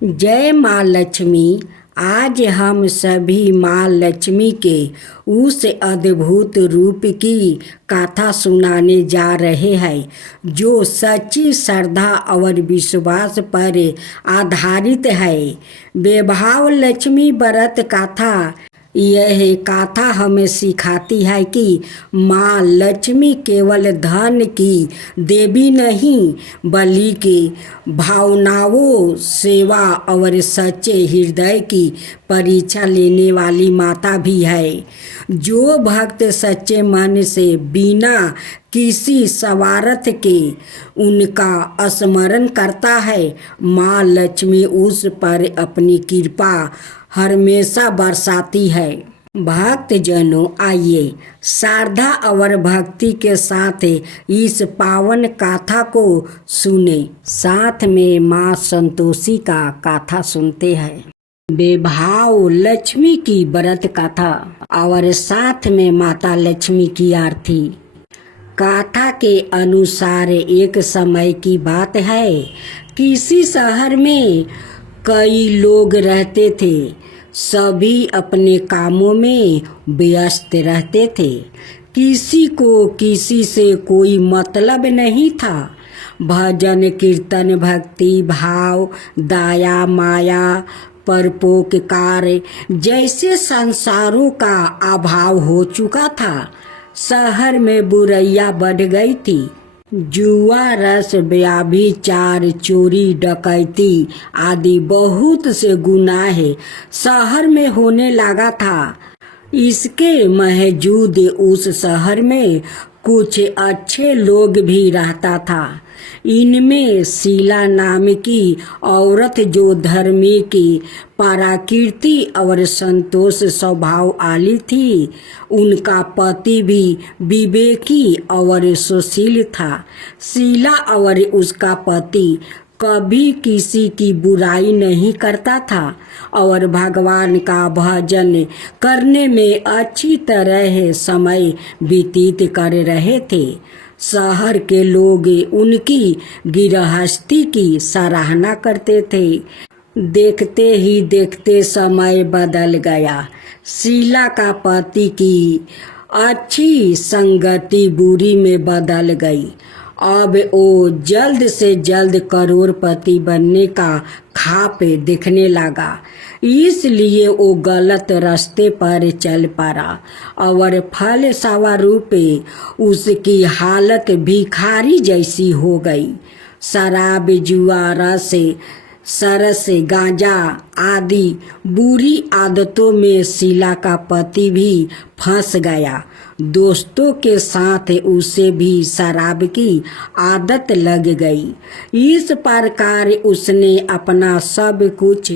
जय माँ लक्ष्मी। आज हम सभी माँ लक्ष्मी के उस अद्भुत रूप की कथा सुनाने जा रहे हैं जो सच्ची श्रद्धा और विश्वास पर आधारित है। वैभव लक्ष्मी व्रत कथा। यह कथा हमें सिखाती है कि माँ लक्ष्मी केवल धन की देवी नहीं बल्कि भावनाओं, सेवा और सच्चे हृदय की परीक्षा लेने वाली माता भी है। जो भक्त सच्चे मन से बिना किसी स्वार्थ के उनका स्मरण करता है, माँ लक्ष्मी उस पर अपनी कृपा हमेशा बरसाती है। भक्तजनों, आइए श्रद्धा और भक्ति के साथ इस पावन कथा को सुने। साथ में माँ संतोषी का कथा सुनते हैं। वैभव लक्ष्मी की व्रत कथा और साथ में माता लक्ष्मी की आरती। कथा के अनुसार एक समय की बात है। किसी शहर में कई लोग रहते थे। सभी अपने कामों में व्यस्त रहते थे। किसी को किसी से कोई मतलब नहीं था। भजन कीर्तन, भक्ति भाव, दया माया, परोपकार जैसे संसारों का अभाव हो चुका था। शहर में बुराइयां बढ़ गई थी। जुआ, रस, व्यभिचार, चोरी, डकैती आदि बहुत से गुनाह शहर में होने लगा था। इसके बावजूद उस शहर में कुछ अच्छे लोग भी रहता था। इनमें शीला नाम की औरत जो धर्मी की प्रकृति और संतोष स्वभाव वाली थी, उनका पति भी विवेकी और सुशील था। शीला और उसका पति कभी किसी की बुराई नहीं करता था और भगवान का भजन करने में अच्छी तरह समय व्यतीत कर रहे थे। शहर के लोग उनकी गृहस्थी की सराहना करते थे। देखते ही देखते समय बदल गया। शीला का पति की अच्छी संगति बुरी में बदल गई। अब वो जल्द से जल्द करोड़पति बनने का ख्वाब देखने लगा। इसलिए वो गलत रास्ते पर चल पड़ा और फलस्वरूप उसकी हालत भिखारी जैसी हो गई। शराब, जुआ, रस, सरस, गांजा आदि बुरी आदतों में शीला का पति भी फंस गया। दोस्तों के साथ उसे भी शराब की आदत लग गई। इस प्रकार उसने अपना सब कुछ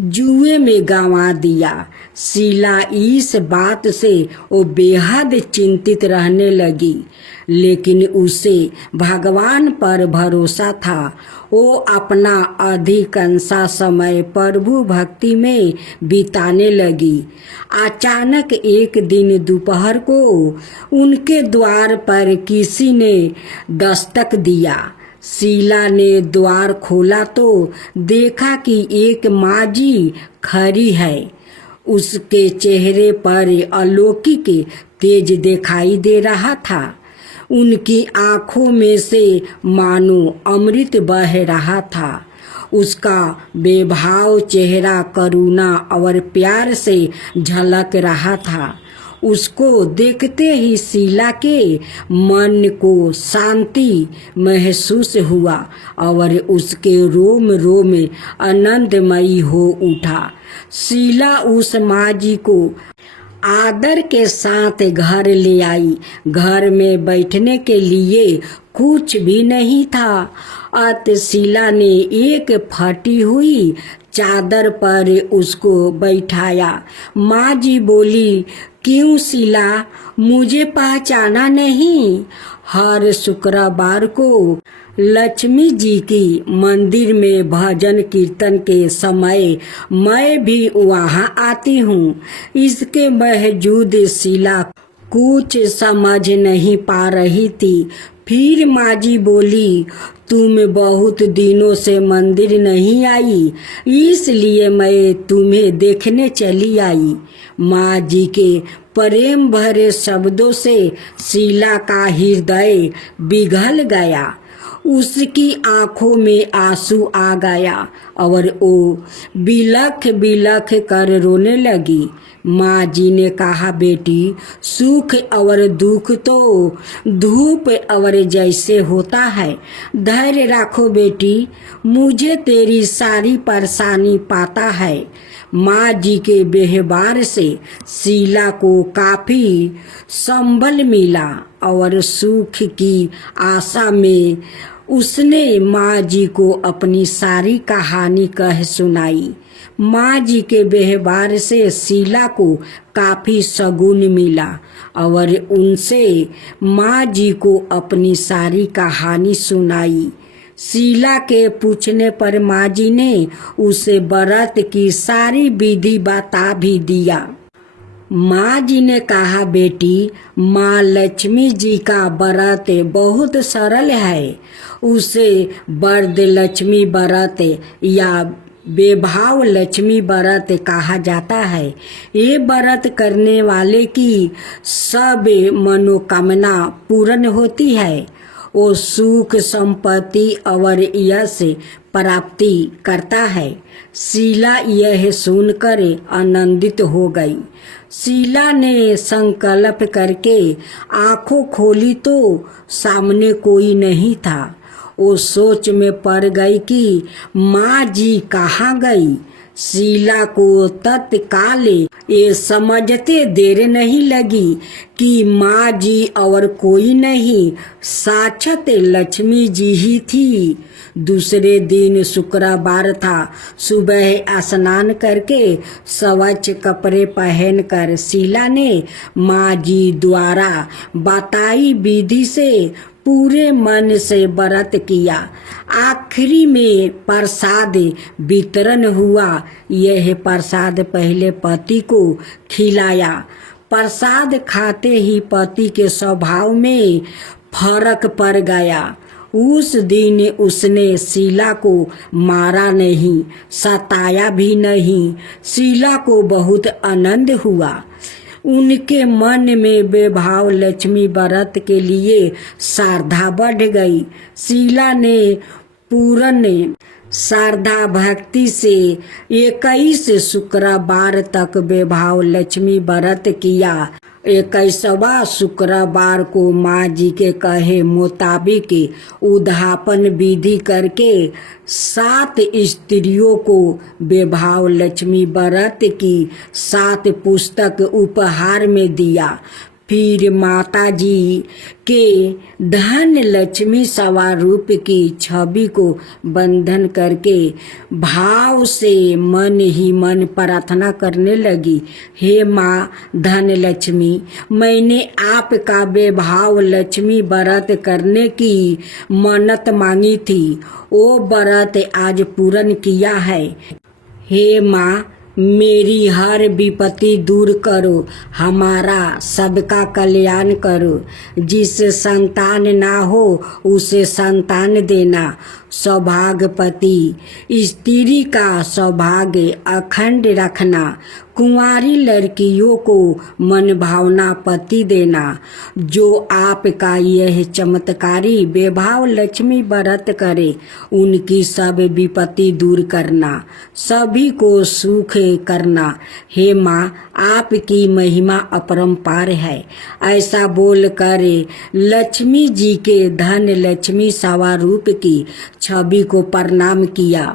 जुए में गंवा दिया। शीला इस बात से वो बेहद चिंतित रहने लगी, लेकिन उसे भगवान पर भरोसा था। वो अपना अधिकांश समय प्रभु भक्ति में बिताने लगी। अचानक एक दिन दोपहर को उनके द्वार पर किसी ने दस्तक दिया। शीला ने द्वार खोला तो देखा कि एक माजी खड़ी है। उसके चेहरे पर अलौकिक तेज दिखाई दे रहा था। उनकी आंखों में से मानो अमृत बह रहा था। उसका बेभाव चेहरा करुणा और प्यार से झलक रहा था। उसको देखते ही शीला के मन को शांति महसूस हुआ और उसके रोम रोम आनंदमयी हो उठा। शीला उस माजी को आदर के साथ घर ले आई। घर में बैठने के लिए कुछ भी नहीं था। अतः शीला ने एक फटी हुई चादर पर उसको बैठाया। माँ जी बोली, क्यों शीला, मुझे पहचाना नहीं? हर शुक्रवार को लक्ष्मी जी की मंदिर में भजन कीर्तन के समय मैं भी वहाँ आती हूँ। इसके बावजूद शीला कुछ समझ नहीं पा रही थी। फिर माँ जी बोली, तुम बहुत दिनों से मंदिर नहीं आई, इसलिए मैं तुम्हें देखने चली आई। माँ जी के प्रेम भरे शब्दों से शीला का हृदय पिघल गया। उसकी आंखों में आंसू आ गया और वो बिलख बिलख कर रोने लगी। माँ जी ने कहा, बेटी, सुख और दुख तो धूप और जैसे होता है, धैर्य रखो बेटी, मुझे तेरी सारी परेशानी पता है। माँ जी के व्यवहार से शीला को काफ़ी संबल मिला और सुख की आशा में उसने माँ जी को अपनी सारी कहानी कह सुनाई। माँ जी के व्यवहार से शीला को काफ़ी शगुन मिला और उनसे माँ जी को अपनी सारी कहानी सुनाई। शीला के पूछने पर माँ जी ने उसे व्रत की सारी विधि बता भी दिया। माँ जी ने कहा, बेटी, माँ लक्ष्मी जी का व्रत बहुत सरल है। उसे वरद लक्ष्मी व्रत या वैभव लक्ष्मी व्रत कहा जाता है। ये व्रत करने वाले की सब मनोकामना पूर्ण होती है। वो सुख संपत्ति और यश प्राप्ति करता है। शीला यह सुनकर आनंदित हो गई। शीला ने संकल्प करके आंखों खोली तो सामने कोई नहीं था। वो सोच में पड़ गई कि माँ जी कहाँ गई। शीला को तत्काल ये समझते देर नहीं लगी कि माँ जी और कोई नहीं, साक्षात लक्ष्मी जी ही थी। दूसरे दिन शुक्रवार था। सुबह स्नान करके स्वच्छ कपड़े पहनकर शीला ने माँ जी द्वारा बताई विधि से पूरे मन से व्रत किया। आखिरी में प्रसाद वितरण हुआ। यह प्रसाद पहले पति को खिलाया। प्रसाद खाते ही पति के स्वभाव में फर्क पड़ गया। उस दिन उसने शीला को मारा नहीं, सताया भी नहीं। शीला को बहुत आनंद हुआ। उनके मन में वैभव लक्ष्मी व्रत के लिए श्रद्धा बढ़ गई। शीला ने पूर्ण श्रद्धा भक्ति से 21 शुक्रवार तक वैभव लक्ष्मी व्रत किया। 21वां शुक्रवार को माँ जी के कहे मुताबिक उद्यापन विधि करके 7 स्त्रियों को वैभव लक्ष्मी व्रत की 7 पुस्तक उपहार में दिया। फिर माता जी के धन लक्ष्मी स्वरूप की छवि को बंधन करके भाव से मन ही मन प्रार्थना करने लगी, हे माँ धन लक्ष्मी, मैंने आपका वैभव लक्ष्मी व्रत करने की मन्नत मांगी थी, वो व्रत आज पूर्ण किया है। हे माँ, मेरी हर विपत्ति दूर करो, हमारा सबका कल्याण करो। जिसे संतान ना हो उसे संतान देना। सौभाग्यपति स्त्री का सौभाग्य अखंड रखना। कुंवारी लड़कियों को मन भावना पति देना। जो आपका यह चमत्कारी वैभव लक्ष्मी व्रत करे, उनकी सब विपत्ति दूर करना, सभी को सुख करना। हे माँ, आपकी महिमा अपरंपार है। ऐसा बोल कर लक्ष्मी जी के धन लक्ष्मी स्वरूप की छवि को प्रणाम किया।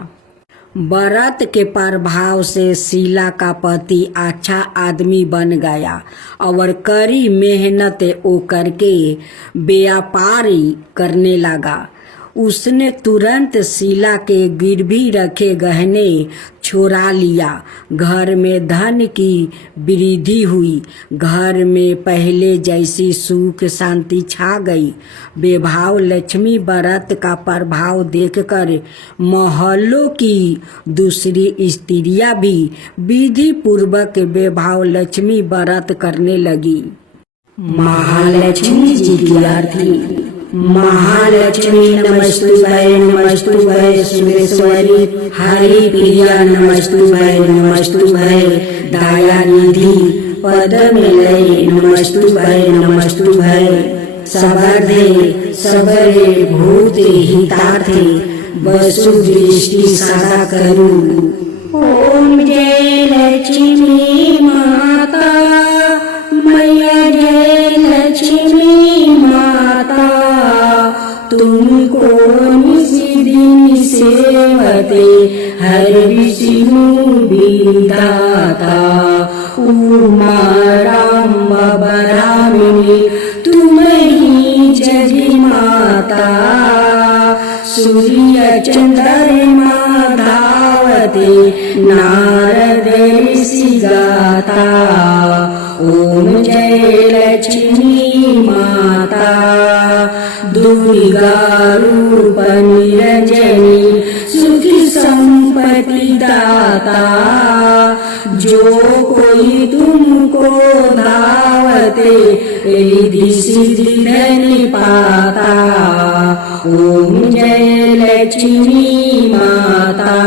व्रत के प्रभाव से शीला का पति अच्छा आदमी बन गया और कड़ी मेहनत वो करके व्यापार करने लगा। उसने तुरंत शीला के गिरवी रखे गहने छोड़ा लिया। घर में धन की वृद्धि हुई। घर में पहले जैसी सुख शांति छा गई। वैभव लक्ष्मी व्रत का प्रभाव देखकर मोहल्लों की दूसरी स्त्रियां भी विधि पूर्वक वैभव लक्ष्मी व्रत करने लगी। महालक्ष्मी जी की आरती। महालक्ष्मी नमस्तुभ्ये सुरेश्वरी हरि प्रिया नमस्तुभ्ये दयानिधि पद्मलये नमस्तुभ्ये सबर्धे सबरे भूते हितार्थे वसु दृष्टि सदा करू। ओम जय लक्ष्मी माता मैया जय लक्ष्मी माता तुमको निशिदिन सेवते हर विष्णु विधाता उमा राम बरामिनी तुम ही जगी माता सूर्य चंद्रमा धावते नारद ऋषि गाता ओम जय लक्ष्मी माता दुर्गा रूप निरंजनी सुखी संपत्ति दाता जो कोई तुमको धावते रिद्धि सिद्धि धन पाता ओम जय लक्ष्मी माता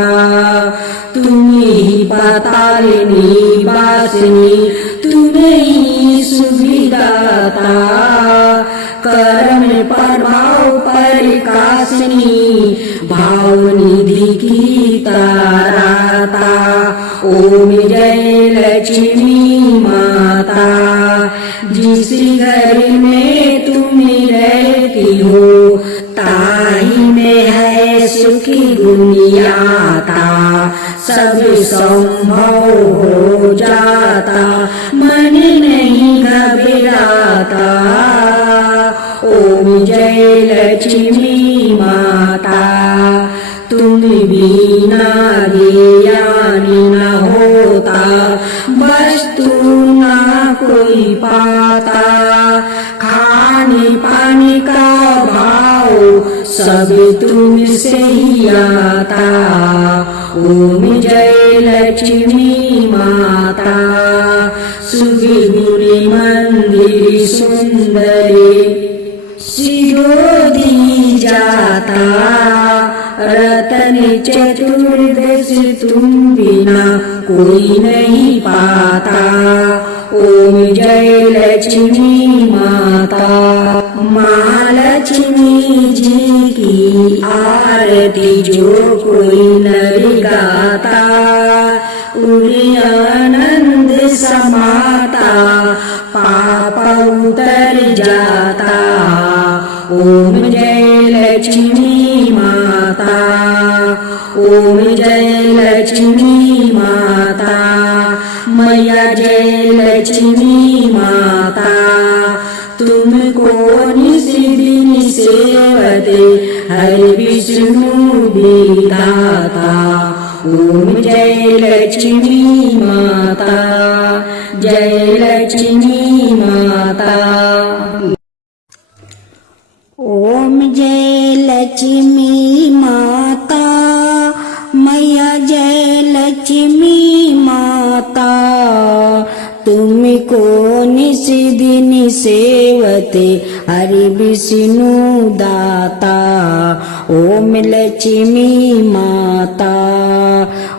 तुम ही पातालिनी वासिनी तुम ही सुविदाता कर्म प्रभाव प्रकाशिनी भाव निधि की ताराता ओम जय लक्ष्मी माता जिस घर में तुम रहती हो ताही में है सुखी दुनियाता सब संभव हो जाता मन नहीं घबराता ओम जय लक्ष्मी माता तुम बिना ज्ञानी न होता वस्तु ना कोई पाता खाने पानी का भाव सब तुमसे ही आता ओम जय लक्ष्मी माता सुखी मंदिर सुंदरी शिरोधी जाता रतन चतुर्दशी तुम बिना कोई नहीं पाता ओम जय लक्ष्मी माता महालक्ष्मी जी की आरती जो कोई नर गाता उन्हें आनंद समाता पाप उतर जाता ओम जय लक्ष्मी माता ओम जय लक्ष्मी माता मैया जय लक्ष्मी माता तुमको निशिदिन सेवते हर विष्णु विधाता ओम जय लक्ष्मी माता जय लक्ष्मी माता। ओम जय लक्ष्मी माता मैया जय लक्ष्मी माता तुमको निशिदिन सेवते हरि विष्णु दाता ओम लक्ष्मी माता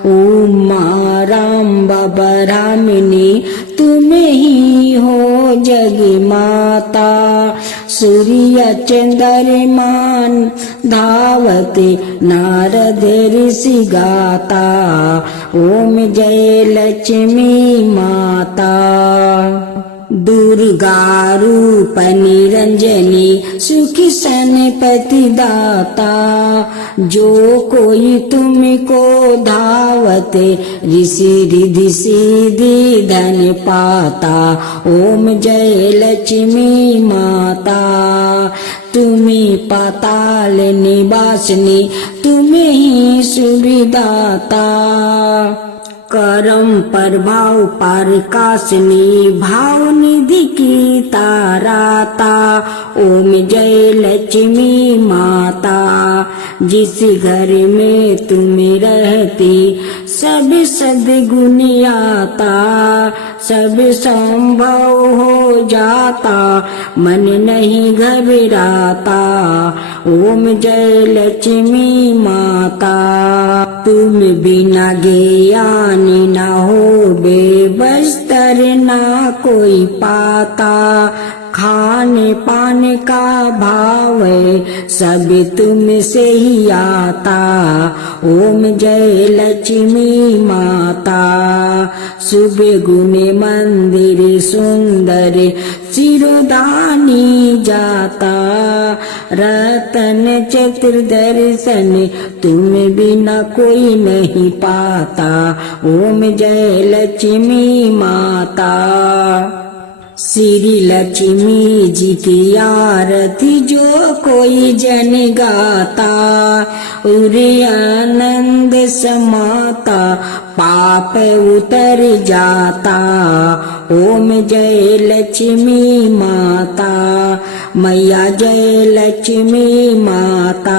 उमा राम बरामिनी तुम ही हो जगी माता सूर्य चंद्रमा धावते नारद ऋषि गाता ओम जय लक्ष्मी माता दुर्गा रूप निरंजनी सुखी संपत्ति दाता जो कोई तुमको धावते ऋषि रिद्धि सिद्धि धन पाता ओम जय लक्ष्मी माता तुम्ही पाताल निवासिनी तुम्ही ही सुविदाता करम प्रभाव प्रकाशिनी भाव निधि की ताराता ओम जय लक्ष्मी माता जिस घर में तुम रहते सब सद्गुण आता, सब संभव हो जाता, मन नहीं घबराता। ओम जय लक्ष्मी माता। तुम बिना ज्ञान न हो बेबस्तर ना कोई पाता, खाने पाने का भाव सब तुमसे ही आता। ओम जय लक्ष्मी माता। शुभ गुण मंदिर सुंदर सिरोधानी जाता, रतन चतुर्दर्शन तुम बिना कोई नहीं पाता। ओम जय लक्ष्मी माता। श्री लक्ष्मी जी की आरती जो कोई जन गाता, उरे आनंद समाता, पाप उतर जाता। ओम जय लक्ष्मी माता। मैया जय लक्ष्मी माता।